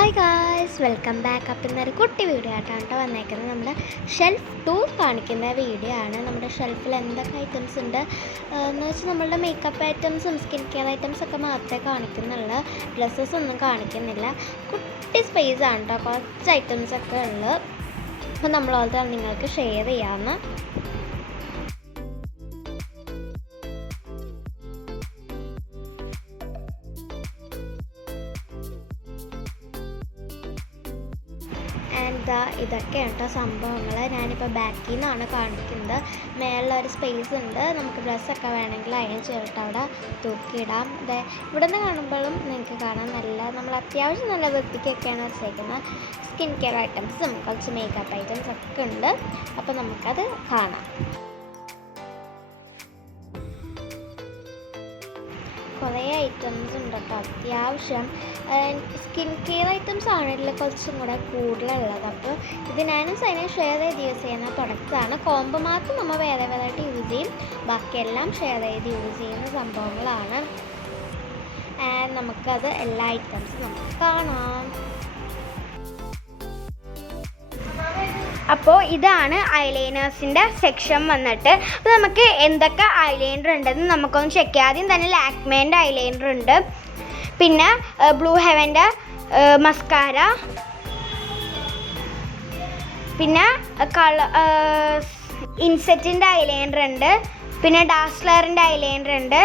Hi guys, welcome back. അപ്പം ഇന്നൊരു കുട്ടി വീഡിയോ ആയിട്ടാണ് വന്നേക്കുന്നത്. നമ്മുടെ ഷെൽഫ് ടൂർ കാണിക്കുന്ന വീഡിയോ ആണ്. നമ്മുടെ ഷെൽഫിൽ എന്തൊക്കെ ഐറ്റംസ് ഉണ്ട് എന്ന് വെച്ചാൽ നമ്മളുടെ മേക്കപ്പ് ഐറ്റംസും സ്കിൻ കെയർ ഐറ്റംസ് ഒക്കെ മാത്രമേ കാണിക്കുന്നുള്ളൂ. ഡ്രസ്സസ് ഒന്നും കാണിക്കുന്നില്ല. കുട്ടി സ്പേസ് ആണ് കേട്ടോ, കുറച്ച് ഐറ്റംസ് ഒക്കെ ഉള്ളത്. അപ്പോൾ നമ്മളോട് നിങ്ങൾക്ക് ഷെയർ ചെയ്യാമെന്ന്. ഇതൊക്കെയാണ് കേട്ടോ സംഭവങ്ങൾ. ഞാനിപ്പോൾ ബാക്കിൽ നിന്നാണ് കാണിക്കുന്നത്. മേളിലൊരു സ്പേസ് ഉണ്ട്, നമുക്ക് ഡ്രസ്സൊക്കെ വേണമെങ്കിൽ അയൺ ചെയ്തിട്ട് അവിടെ തൂക്കിയിടാം. ഇവിടെ നിന്ന് കാണുമ്പോഴും നിങ്ങൾക്ക് കാണാൻ നമ്മൾ അത്യാവശ്യം നല്ല വൃത്തിക്കൊക്കെയാണ് വെച്ചേക്കുന്നത്. സ്കിൻ കെയർ ഐറ്റംസും കുറച്ച് മേക്കപ്പ് ഐറ്റംസ് ഒക്കെ ഉണ്ട്. അപ്പോൾ നമുക്കത് കാണാം. കുറേ ഐറ്റംസ് ഉണ്ട് കേട്ടോ അത്യാവശ്യം. സ്കിൻ കെയർ ഐറ്റംസ് ആണെങ്കിൽ കുറച്ചും കൂടെ കൂടുതലുള്ളത്. അപ്പോൾ ഇത് ഞാനും സൈന ഷെയർ ചെയ്ത് യൂസ് ചെയ്യുന്ന പ്രൊഡക്റ്റ്സാണ്. കോംബോ മാത്രം നമ്മൾ വേറെ ആയിട്ട് യൂസ് ചെയ്യും, ബാക്കിയെല്ലാം ഷെയർ ചെയ്ത് യൂസ് ചെയ്യുന്ന സംഭവങ്ങളാണ്. നമുക്കത് എല്ലാ ഐറ്റംസും നമുക്ക് കാണാം. അപ്പോൾ ഇതാണ് ഐലൈനേഴ്സിൻ്റെ സെക്ഷൻ വന്നിട്ട്. അപ്പോൾ നമുക്ക് എന്തൊക്കെ ഐലൈനർ ഉണ്ടെന്ന് നമുക്കൊന്ന് ചെക്ക് ചെയ്യാം. ആദ്യം തന്നെ ലാക്മേൻ്റെ ഐലൈനർ ഉണ്ട്, പിന്നെ ബ്ലൂ ഹെവൻ്റെ മസ്കാര, പിന്നെ ഇൻസെറ്റിൻ്റെ ഐലൈനർ ഉണ്ട്, പിന്നെ ഡാസ്ലറിൻ്റെ ഐലൈനർ ഉണ്ട്,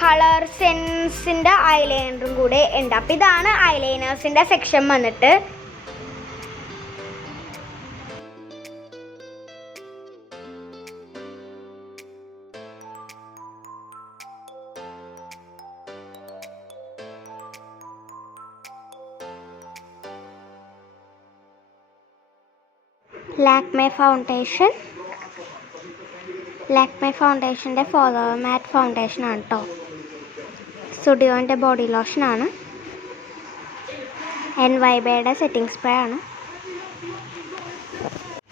കളർ സെൻസിൻ്റെ ഐലൈനറും കൂടെ ഉണ്ട്. അപ്പോൾ ഇതാണ് ഐലൈനേഴ്സിൻ്റെ സെക്ഷൻ വന്നിട്ട്. ലാക്മേ ഫൗണ്ടേഷൻ്റെ ഫോളോ മാറ്റ് ഫൗണ്ടേഷനാണ് കേട്ടോ. സ്റ്റുഡിയോൻ്റെ ബോഡി ലോഷനാണ്. NYBയുടെ സെറ്റിംഗ് സ്പ്രേ ആണ്.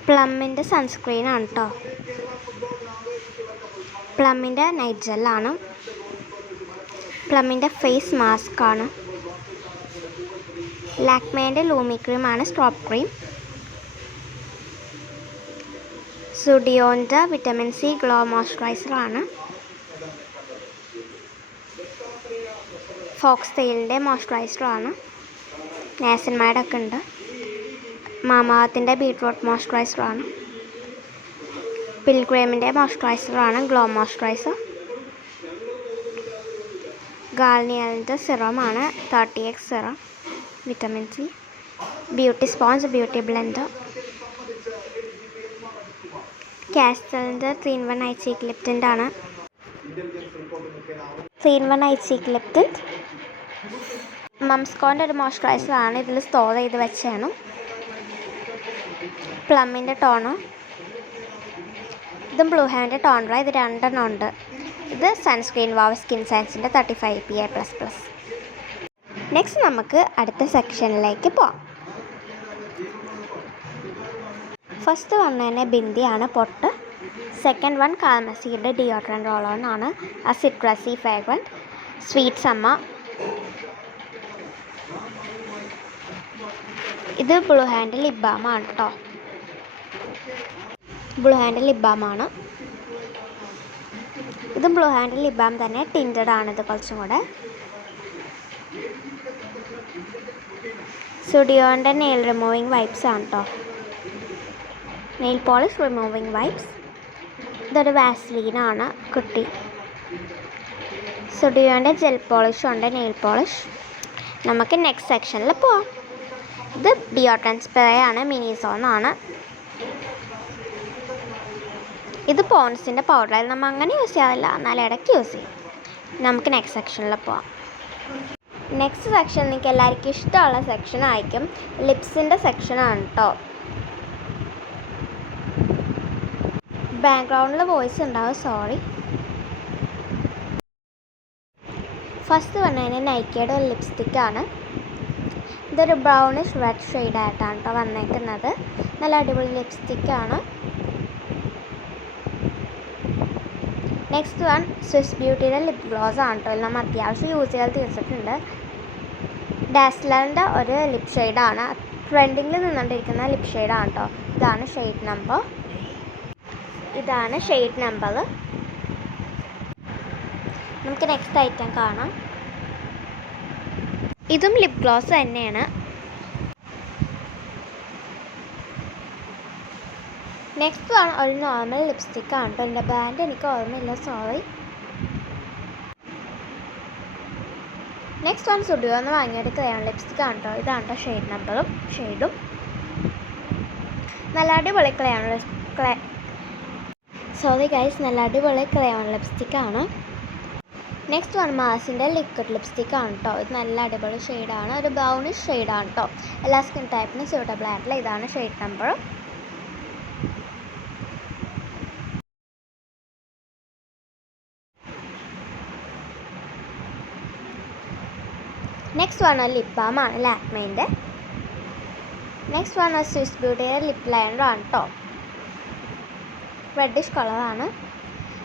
പ്ലമ്മിൻ്റെ സൺസ്ക്രീനാണ് കേട്ടോ. പ്ലമ്മിൻ്റെ നൈറ്റ് ജെല്ലാണ്. പ്ലമ്മിൻ്റെ ഫേസ് മാസ്ക് ആണ്. ലാക്മേൻ്റെ ലൂമി ക്രീമാണ്, സ്ട്രോപ്പ് ക്രീം. സ്റ്റുഡിയോൻ്റെ വിറ്റമിൻ സി ഗ്ലോ മോയ്സ്ചറൈസറാണ്. ഫോക്സ് ടെയിലിൻ്റെ മോയ്സ്ചറൈസറാണ്. നാസിൻമൈഡ് ഒക്കെ ഉണ്ട്. മാമാഅർത്തിൻ്റെ ബീട്രൂട്ട് മോയ്സ്ചറൈസറാണ്. പിൽഗ്രിമിൻ്റെ മോയ്സ്ചറൈസറാണ്, ഗ്ലോ മോയ്സ്ചറൈസർ. ഗാർണിയറിൻ്റെ സിറമാണ്, 30x serum, vitamin C. Beauty sponge beauty blender. കാസ്റ്റലിൻ്റെ 3-in-1 ഐ ചീക്ക് ലിപ്റ്റിൻ്റെ ആണ്. 3-in-1 eye cheek ലിപ്റ്റിൻ്റ്. മംസ്കോൻ്റെ ഒരു മോയ്സ്ചറൈസറാണ്, ഇതിൽ സ്റ്റോർ ചെയ്ത് വെച്ചാണ്. പ്ലമ്മിൻ്റെ ടോണർ. ഇതും ബ്ലൂ ഹെവൻ്റെ ടോണർ. ഇത് 2 ഉണ്ട്. ഇത് സൺസ്ക്രീൻ വാവ് സ്കിൻ സയൻസിൻ്റെ 35 PA++. നെക്സ്റ്റ് നമുക്ക് അടുത്ത സെക്ഷനിലേക്ക് പോവാം. ഫസ്റ്റ് വൺ തന്നെ ബിന്ദിയാണ്, പൊട്ട്. സെക്കൻഡ് വൺ കാൽമസിയുടെ ഡിയോഡ്രൻറ്റ് റോൾ ഓൺ ആണ്, സിട്രസി ഫ്രാഗ്രൻറ്റ്. Sweet summer. ഇത് ബ്ലൂ ഹാൻഡ് ലിപ് ബാമാണ് കേട്ടോ. ബ്ലൂ ഹാൻഡ് ലിപ് ബാമാണ്. ഇത് ബ്ലൂ ഹാൻഡ് ലിപ് ബാം തന്നെ, ടിൻറ്റഡ് ആണ്. ഇത് കുറച്ചും കൂടെ. സ്റ്റുഡിയോൻ്റെ നെയിൽ റിമൂവിങ് വൈപ്സ് ആണ് കേട്ടോ. Nail polish removing wipes. ഇതൊരു വാസ്ലീനാണ്, കുട്ടി. സ്റ്റുഡിയോൻ്റെ ജെൽ പോളിഷ് ഉണ്ട്, നെയിൽ പോളിഷ്. നമുക്ക് നെക്സ്റ്റ് സെക്ഷനിൽ പോവാം. ഇത് ഡിയോഡ്രൻറ്റ് സ്പ്രേ ആണ്, മിനിസോന്നാണ്. ഇത് പോൺസിൻ്റെ പൗഡർ. നമ്മൾ അങ്ങനെ യൂസ് ചെയ്യാറില്ല, എന്നാലും ഇടയ്ക്ക് യൂസ് ചെയ്യും. നമുക്ക് നെക്സ്റ്റ് സെക്ഷനിൽ പോവാം. നെക്സ്റ്റ് സെക്ഷൻ നിങ്ങൾക്ക് എല്ലാവർക്കും ഇഷ്ടമുള്ള സെക്ഷൻ ആയിരിക്കും, ലിപ്സിൻ്റെ സെക്ഷനാണ് കേട്ടോ. ബാക്ക്ഗ്രൗണ്ടിൽ വോയിസ് ഉണ്ടാവും, സോറി. ഫസ്റ്റ് പറഞ്ഞതിന് നൈക്കയുടെ ഒരു ലിപ്സ്റ്റിക്കാണ്. ഇതൊരു ബ്രൗണിഷ് റെഡ് ഷെയ്ഡായിട്ടാണ് കേട്ടോ വന്നേക്കുന്നത്. നല്ല അടിപൊളി ലിപ്സ്റ്റിക്കാണ്. നെക്സ്റ്റ് വൺ സ്വിസ് ബ്യൂട്ടിയുടെ ലിപ് ഗ്ലോസ് ആണ് കേട്ടോ. നമ്മൾ അത്യാവശ്യം യൂസ് ചെയ്യാൻ തീർച്ചിട്ടുണ്ട്. ഡാസ്ലറിൻ്റെ ഒരു ലിപ് ഷെയ്ഡാണ്, ട്രെൻഡിങ്ങിൽ നിന്നുകൊണ്ടിരിക്കുന്ന ലിപ് ഷെയ്ഡാണ് കേട്ടോ. ഇതാണ് ഷെയ്ഡ് നമ്പർ. നമുക്ക് നെക്സ്റ്റ് ഐറ്റം കാണാം. ഇതും ലിപ് ഗ്ലോസ് തന്നെയാണ്. നെക്സ്റ്റ് ആണ് ഒരു നോർമൽ ലിപ്സ്റ്റിക്കാണ് കേട്ടോ. എൻ്റെ ബ്രാൻഡ് എനിക്ക് ഓർമ്മയില്ല, സോറി. നെക്സ്റ്റ് വൺ സ്റ്റുഡിയോ എന്ന് വാങ്ങിയൊരു ക്രയോൺ ലിപ്സ്റ്റിക്കാണ് കേട്ടോ. ഇതാണ് കേട്ടോ ഷെയ്ഡ് നമ്പറും ഷെയ്ഡും. നല്ല അടിപൊളി ക്രയോൺ ലിപ്സ്റ്റിക്കാണ്. നെക്സ്റ്റ് വൺ മാസിൻ്റെ ലിക്വിഡ് ലിപ്സ്റ്റിക്കാണ് കേട്ടോ. ഇത് നല്ല അടിപൊളി ഷെയ്ഡാണ്, ഒരു ബ്രൗണിഷ് ഷെയ്ഡാണ് കേട്ടോ. എല്ലാ സ്കിൻ ടൈപ്പിനും സ്യൂട്ടബിൾ ആയിട്ടുള്ള ഇതാണ് shade number. Next one lip ബാമാണ് ലാക്മേൻ്റെ. നെക്സ്റ്റ് വൺ സ്വിസ് ബ്യൂട്ടിയുടെ ലിപ് ലൈനറാണ് കേട്ടോ. റെഡിഷ് കളറാണ്.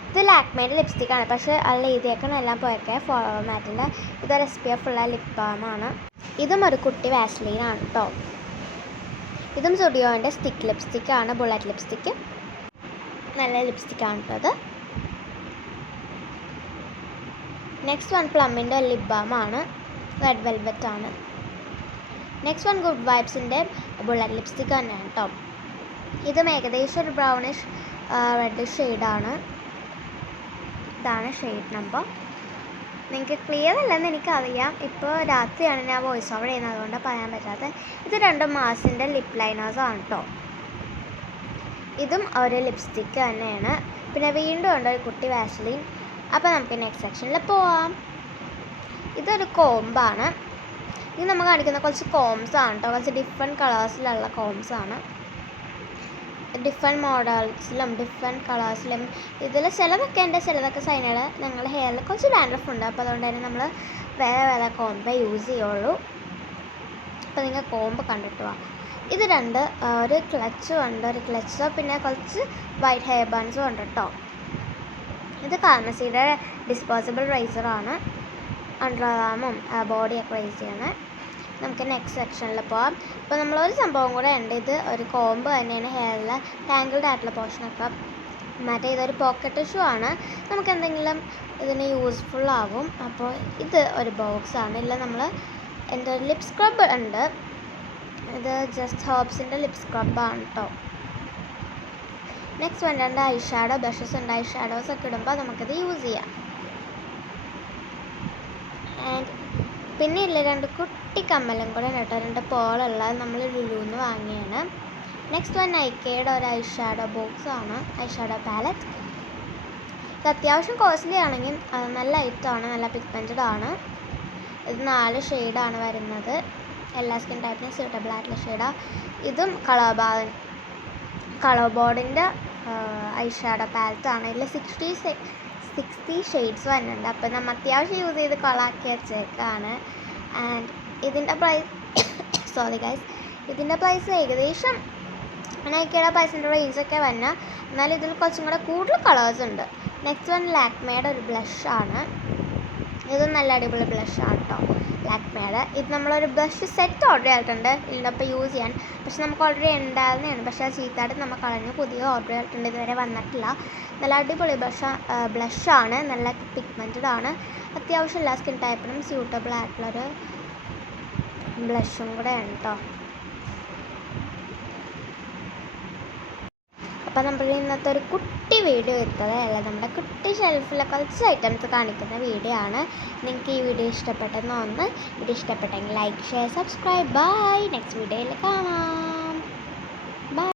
ഇത് ലാക്മേൻ്റെ ലിപ്സ്റ്റിക്കാണ്, പക്ഷേ അതിൽ എഴുതിയേക്കണം എല്ലാം പോയൊക്കെ ഫോളോവർ മാറ്റില്ല. ഇതൊരു SPF ഉള്ള ലിപ് ബാമാണ്. ഇതും ഒരു കുട്ടി വാസ്ലീനാണ് കേട്ടോ. ഇതും സ്റ്റുഡിയോൻ്റെ സ്റ്റിക്ക് ലിപ്സ്റ്റിക്കാണ്, ബുള്ളറ്റ് ലിപ്സ്റ്റിക്ക്. നല്ല ലിപ്സ്റ്റിക്കാണ് കേട്ടോ അത്. നെക്സ്റ്റ് വൺ പ്ലമ്മിൻ്റെ ലിപ് ബാമാണ്, റെഡ് വെൽവെറ്റ് ആണ്. നെക്സ്റ്റ് വൺ ഗുഡ് വൈബ്സിൻ്റെ ബുള്ളറ്റ് ലിപ്സ്റ്റിക്ക് തന്നെയാണ് കേട്ടോ. ഇതും ഏകദേശം ഒരു ബ്രൗണിഷ് റെഡ് ഷെയ്ഡാണ്. ഇതാണ് ഷെയ്ഡ് നമ്പർ. നിങ്ങൾക്ക് ക്ലിയർ അല്ലെന്ന് എനിക്കറിയാം, ഇപ്പോൾ രാത്രിയാണ് ഞാൻ വോയിസ് ഓവർ ചെയ്യുന്നത്, അതുകൊണ്ട് പറയാൻ പറ്റാത്തത്. ഇത് രണ്ടും മാസിൻ്റെ ലിപ് ലൈനേഴ്സാണ് കേട്ടോ. ഇതും ഒരു ലിപ്സ്റ്റിക്ക് തന്നെയാണ്. പിന്നെ വീണ്ടും ഉണ്ട് ഒരു കുട്ടി വാസ്ലിൻ. അപ്പോൾ നമുക്ക് നെക്സ്റ്റ് സെക്ഷനിൽ പോവാം. ഇതൊരു കോംബാണ്. ഇത് നമ്മൾ കാണിക്കുന്ന കുറച്ച് കോംസാണ് കേട്ടോ. കുറച്ച് ഡിഫറെൻറ്റ് കളേഴ്സിലുള്ള കോംസാണ്. ഡിഫറെൻറ്റ് മോഡൽസിലും ഡിഫറെൻറ്റ് കളേഴ്സിലും. ഇതിൽ ചിലതൊക്കെ സൈനുകൾ ഞങ്ങളുടെ ഹെയറിൽ കുറച്ച് ഡാൻഡ്രഫ് ഉണ്ട്, അപ്പോൾ അതുകൊണ്ട് തന്നെ നമ്മൾ വേറെ കോംബേ യൂസ് ചെയ്യുള്ളൂ. അപ്പോൾ നിങ്ങൾ കോംബ് കണ്ടിട്ട് പോവാം. ഇത് രണ്ട് ഒരു ക്ലച്ചും ഉണ്ട്, ഒരു ക്ലച്ചോ പിന്നെ കുറച്ച് വൈറ്റ് ഹെയർ ബൺസും ഉണ്ട് കേട്ടോ. ഇത് കാർമസിയുടെ ഡിസ്പോസിബിൾ റൈസറാണ്. അണ്ടർആർമും ബോഡിയൊക്കെ റൈസ് ചെയ്യണേ. നമുക്ക് നെക്സ്റ്റ് സെക്ഷനിൽ പോവാം. ഇപ്പോൾ നമ്മളൊരു സംഭവം കൂടെ ഉണ്ട്. ഇത് ഒരു കോംബ് തന്നെയാണ്, ഹെയറിൽ ടാങ്കിൾഡ് ആയിട്ടുള്ള പോർഷനൊക്കെ മറ്റേ ഇതൊരു പോക്കറ്റ് ടിഷ്യൂ ആണ്. നമുക്ക് എന്തെങ്കിലും ഇതിന് യൂസ്ഫുൾ ആവും. അപ്പോൾ ഇത് ഒരു ബോക്സാണ്. ഇല്ല നമ്മൾ എൻ്റെ ഒരു ലിപ് സ്ക്രബ് ഉണ്ട്. ഇത് ജസ്റ്റ് ഹെർബ്സിൻ്റെ ലിപ് സ്ക്രബാണ് കേട്ടോ. നെക്സ്റ്റ് വേണ്ട ഐ ഷാഡോ ബ്രഷസ് ഉണ്ട്. ഐ ഷാഡോസ് ഒക്കെ ഇടുമ്പോൾ നമുക്കിത് യൂസ് ചെയ്യാം. ആൻഡ് പിന്നെ ഇല്ല രണ്ട് കുട്ടി കമ്മലും കൂടെ കേട്ടോ. രണ്ട് പോളുള്ള നമ്മൾ ലുലുന്ന് വാങ്ങിയാണ്. നെക്സ്റ്റ് വൺ നൈക്കയുടെ ഒരു ഐ ഷാഡോ ബോക്സ് ആണ്, ഐ ഷാഡോ പാലറ്റ്. ഇത് അത്യാവശ്യം കോസ്റ്റ്ലി ആണെങ്കിൽ നല്ല ഐറ്റമാണ്, നല്ല പിഗ്മെൻറ്റഡ് ആണ്. ഇത് 4 ഷെയ്ഡാണ് വരുന്നത്. എല്ലാ സ്കിൻ ടൈപ്പിനും സ്യൂട്ടബിൾ ആയിട്ടുള്ള ഷെയ്ഡാണ്. ഇതും കളർ ബോർഡിൻ്റെ ഐ ഷാഡോ പാലറ്റാണ്. ഇതിൽ 60 ഷെയ്ഡ്സ് വരുന്നുണ്ട്. അപ്പോൾ നമ്മൾ അത്യാവശ്യം യൂസ് ചെയ്ത് കൊളാക്കി വെച്ചേക്കാണ്. ആൻഡ് ഇതിൻ്റെ പ്രൈസ് ഏകദേശം നൈക്കയുടെ പ്രൈസിൻ്റെ റേഞ്ചൊക്കെ വന്നാൽ, എന്നാൽ ഇതിൽ കുറച്ചും കൂടെ കൂടുതൽ കളേഴ്സ് ഉണ്ട്. നെക്സ്റ്റ് വൺ ലാക്മേയുടെ ഒരു ബ്ലഷാണ്. ഇതും നല്ല അടിപൊളി ബ്ലഷാണ് കേട്ടോ ലാക്മേയുടെ. ഇത് നമ്മളൊരു ബ്ലഷ് സെറ്റ് ഓർഡർ ചെയ്തിട്ടുണ്ട് ഇതിനൊപ്പം യൂസ് ചെയ്യാൻ. പക്ഷെ നമുക്ക് ഓൾറെഡി ഉണ്ടായിരുന്നതാണ്, പക്ഷേ അത് ചീത്തായിട്ട് നമ്മൾ കളഞ്ഞ് പുതിയ ഓർഡർ ചെയ്തിട്ടുണ്ട്. ഇതുവരെ വന്നിട്ടില്ല. നല്ല അടിപൊളി ബ്ലഷാണ്, നല്ല പിഗ്മെൻറ്റഡ് ആണ്. അത്യാവശ്യം എല്ലാ സ്കിൻ ടൈപ്പിനും സ്യൂട്ടബിൾ ആയിട്ടുള്ളൊരു ബ്ലഷും കൂടെ ആണ് കേട്ടോ. അപ്പോൾ നമ്മൾ ഇന്നത്തെ ഒരു കുട്ടി വീഡിയോ എത്തുകയല്ല, നമ്മുടെ കുട്ടി ഷെൽഫിലെ കുറച്ച് ഐറ്റംസ് കാണിക്കുന്ന വീഡിയോ ആണ്. നിങ്ങൾക്ക് ഈ വീഡിയോ ഇഷ്ടപ്പെട്ടെന്ന് തോന്നുന്നു. വീഡിയോ ഇഷ്ടപ്പെട്ടെങ്കിൽ like, share, subscribe. Bye. Next വീഡിയോയിൽ കാണാം.